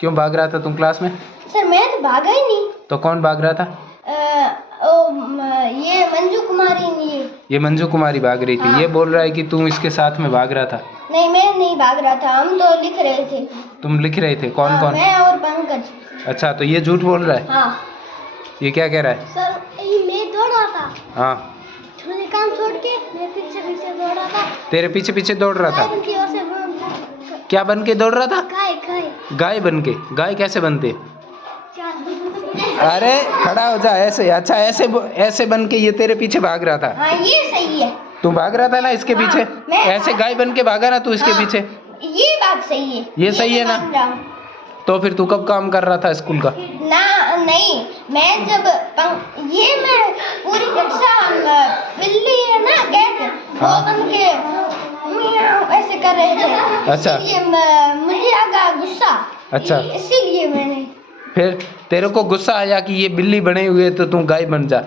क्यों भाग रहा था तुम क्लास में? सर मैं तो भागा ही नहीं। तो कौन भाग रहा था? ये मंजू कुमारी नहीं। ये मंजू कुमारी भाग रही थी। हाँ। ये बोल रहा है कि तुम इसके साथ में भाग रहा था। नहीं मैं नहीं भाग रहा था, हम तो लिख रहे थे। तुम लिख रहे थे? कौन कौन? मैं और पंकज। अच्छा, तो ये झूठ बोल रहा है? हाँ ये क्या कह रहा है? सर मैं दौड़ रहा था। हाँ, छोटे काम छोड़ के मैं पीछे पीछे दौड़ रहा था। तेरे पीछे पीछे दौड़ रहा था? की ओर से क्या बन के दौड़ रहा था? गाय गाय गाय बन के? गाय कैसे बनते? अरे खड़ा हो जा ऐसे। अच्छा, ऐसे बन के ये तेरे पीछे भाग रहा था? हाँ ये सही है। तू भाग रहा था ना इसके पीछे? ऐसे गाय बन के भागा ना तू इसके पीछे? ये बात सही है। ये सही है ना? तो फिर तू कब काम कर रहा था स्कूल का? ना नहीं, मैं जब ये मैं पूरी कक्षा बिल्ली है ना कैट, वो बन के मियाऊ ऐसे कर रहे थे। अच्छा। इसलिए मुझे आ गया गुस्सा। अच्छा, इसीलिए मैंने। फिर तेरे को गुस्सा आया कि ये बिल्ली बने हुए तो तू गाय बन जा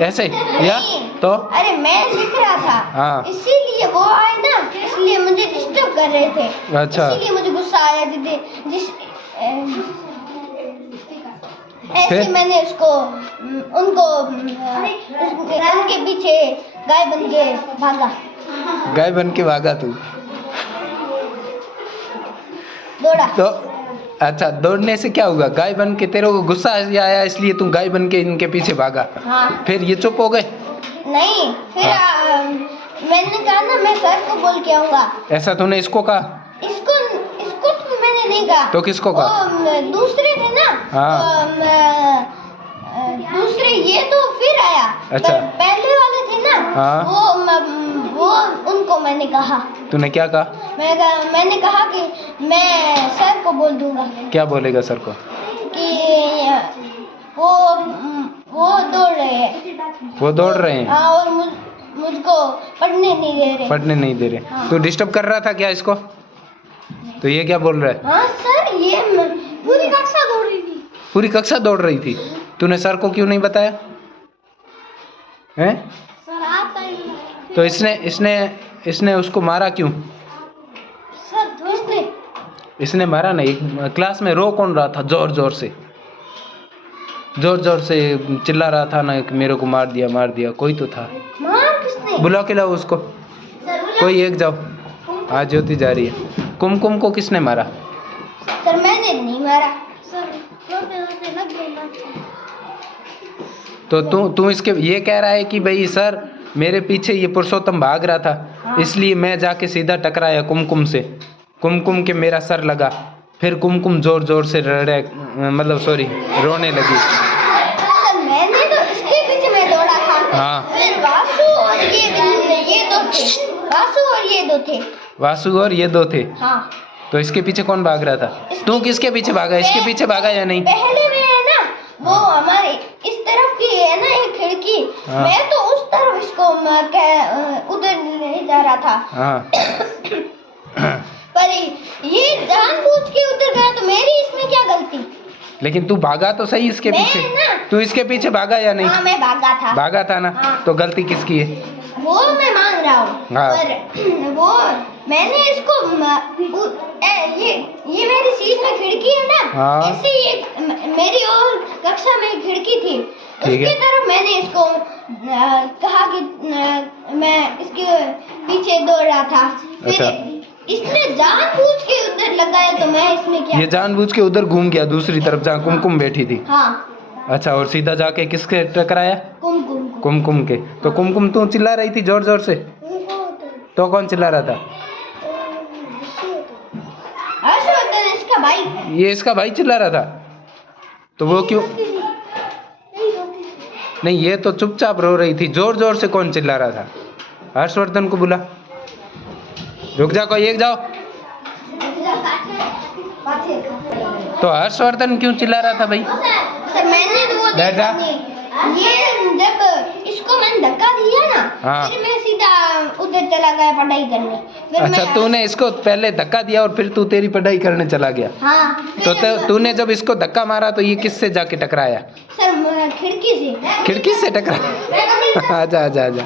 ऐसे या? तो अरे मैं लिख रहा था। हाँ। इसीलिए वो आए ना, इसलिए मुझे डिस्टर्ब कर रहे थे। अच्छा। इसीलिए मुझे गुस्सा आया दीदी। ऐसे मैंने उसको उनको उनके पीछे गाय बन के भागा। गाय बन के भागा तू? दौड़ा। तो अच्छा, दौड़ने से क्या हुआ? गाय बन के तेरे को गुस्सा आया इसलिए तू गाय बन के इनके पीछे भागा। हाँ। फिर ये चुप हो गए? नहीं, फिर मैंने कहा ना मैं सर को बोल के आऊंगा। ऐसा तूने इसको कहा? इसको तो मैंने नहीं कहा। तो किसको कहा? दूसरे थे ना। हाँ। दूसरे ये तो फिर आया। अच्छा। पहले वाले थे ना। हाँ। वो उनको मैंने कहा। तूने क्या कहा? मैंने कहा कि मैं सर को बोल दूंगा। क्या बोलेगा सर को? कि वो दौड़ रहे हैं। वो दौड़ रहे हैं? हाँ, और मुझको पढ़ने नहीं दे रहे। पढ़ने नहीं दे रहे। हाँ। तू डिस्टर्ब कर रहा था क्या इसको? तो ये क्या बोल रहा है? हाँ सर, ये पूरी कक्षा दौड़ रही थी। पूरी कक्षा दौड़ रही थी? तूने सर को क्यों नहीं बताया? हैं? सर आप तो इसने उसको मारा क्यों? सर दोस्त ने। इसने मारा नहीं। क्लास में रो कौन रहा था जोर जोर से? जोर जोर से चिल्ला रहा था ना कि मेरे को मार दिया। कोई तो था। मार किसने? बुला के लाओ उसको। कोई एक जाओ। आज ज्योति जा रही है। कुमकुम को किसने मारा? सर मैंने नहीं मारा। सर रोते रोते लग गई। तो तू इसके ये कह रहा है कि भाई सर मेरे पीछे ये पुरुषोत्तम भाग रहा था। हाँ। इसलिए मैं जाके सीधा टकराया कुमकुम से। कुमकुम के मेरा सर लगा। फिर कुमकुम जोर जोर से रोने लगी। सर मैंने तो इसके पीछे मैं दौड़ा था। हाँ। फिर वासु और ये दो थे। वासु और ये दो थे। हाँ। तो इसके पीछे कौन भाग रहा था? तू किसके पीछे भागा? इसके पीछे भागा या नहीं? पहले में है ना, वो हमारे इस तरफ की है ना एक खिड़की। हाँ। मैं तो उस तरफ इसको उधर ले जा रहा था। हाँ। पर ये जानबूझ के उधर गया, तो मेरी इसमें क्या गलती? लेकिन तू भागा तो सही इसके मैं पीछे। ना। तू इसके पीछे भागा या नहीं? हाँ मैं भागा था। भागा था ना। हाँ। तो गलती किसकी है? वो मैं मान रहा हूँ। हाँ। पर वो मैंने इसको ये मेरी सीट में खिड़की है ना। हाँ। ऐसे ये मेरी और कक्षा में खिड़की थी। ठीक है। उसकी तरफ मैंने इसको कहा कि मैं इसके पीछे दौड़ रहा था। फिर अच्छा। इसने जानबूझ के उधर लगाया, तो मैं इसमें क्या? ये जानबूझ के उधर घूम गया दूसरी तरफ जहाँ कुमकुम बैठी थी। हाँ। अच्छा, और सीधा जाके किसके टकराया? कुमकुम। कुमकुम के। तो कुमकुम तू चिल्ला रही थी जोर जोर से? तो कौन चिल्ला रहा था? हर्षवर्धन इसका भाई। ये इसका भाई चिल्ला रहा था? तो वो क्यों? नहीं, ये तो चुपचाप रो रही थी। जोर जोर से कौन चिल्ला रहा था? हर्षवर्धन को बुला। रुक जा, कोई एक जाओ। तो हर्षवर्धन क्यों चिल्ला रहा था भाई? सर मैंने तो वो बैठ जा। ये जब इसको मैंने धक्का दिया ना। हाँ। फिर मैं सीधा उधर चला गया पढ़ाई करने। फिर अच्छा, तूने इसको पहले धक्का दिया और फिर तू तेरी पढ़ाई करने चला गया। हाँ। तो तूने जब इसको धक्का मारा तो ये किससे जाके टकराया? सर खिड़की से। खिड़की से टकराया? आजा आजा आजा।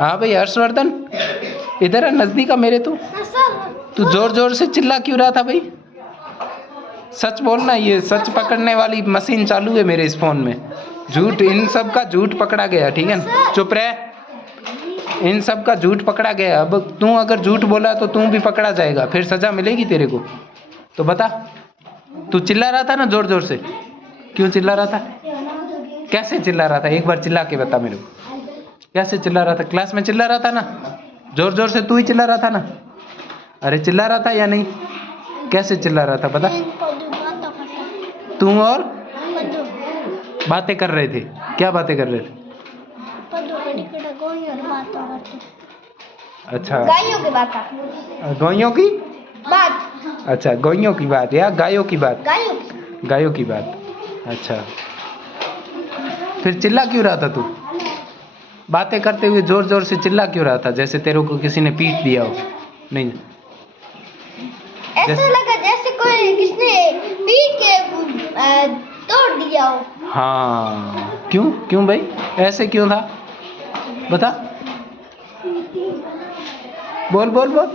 हाँ भाई हर्षवर्धन, इधर है नजदीक आ मेरे। तू जोर जोर से चिल्ला क्यों रहा था भाई? सच बोलना, ये सच पकड़ने वाली मशीन चालू है मेरे इस फोन में। झूठ, इन सब का झूठ पकड़ा गया, ठीक है ना? चुप रह, इन सब का झूठ पकड़ा गया। अब तू अगर झूठ बोला तो तू भी पकड़ा जाएगा, फिर सजा मिलेगी तेरे को। तो बता, तू चिल्ला रहा था ना जोर जोर से, क्यों चिल्ला रहा था? कैसे चिल्ला रहा था? एक बार चिल्ला के बता मेरे को, कैसे चिल्ला रहा था? क्लास में चिल्ला रहा था ना जोर जोर से? तू ही चिल्ला रहा था ना? अरे चिल्ला रहा था या नहीं? कैसे चिल्ला रहा था बता? तू और बातें कर रहे थे, क्या बातें कर रहे थे? अच्छा, गायों की बात, गायों की बात, अच्छा, गायों की बात या गायों की बात? गायों की। गायों की बात, अच्छा। फिर चिल्ला क्यों रहा था तू? बातें करते हुए जोर जोर से चिल्ला क्यों रहा था, जैसे तेरे को किसी ने पीट दिया हो? नहीं, ऐसा लगा जैसे कोई किसने पीट के तोड़ दिया हो। हाँ, क्यों क्यों भाई, ऐसे क्यों था बता? बोल बोल बोल।